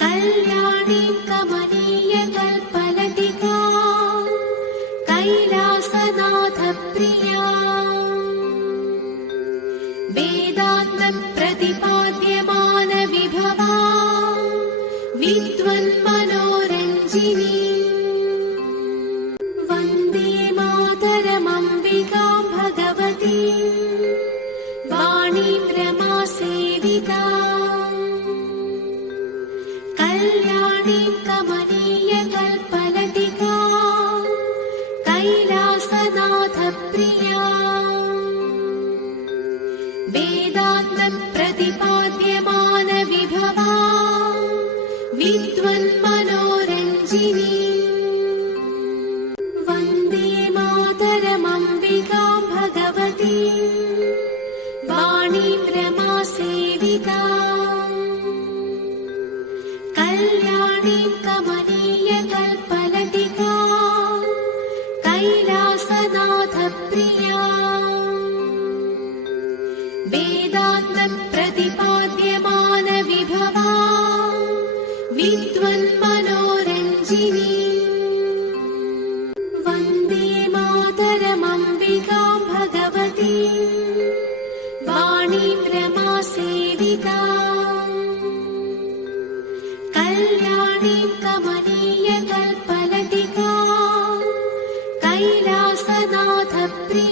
कल्याणी कमनीय कल्पनदिका Kailasanath प्रिया वेदान्तप्रतिपाद्यमान कल्याणीं कमनीयकल्पलतिका कैलासनाथप्रिया। वेदान्तप्रतिपाद्यमानविभवा विद्वन्मनोरञ्जिनी कल्याणीं कमनीयकल्पलतिका कैलासनाथप्रिया वेदान्तप्रतिपाद्यमानविभवा विद्वन्मनोरञ्जिनी कल्याणी कमनीय कल्पनतिका। कैलासनाथप्रि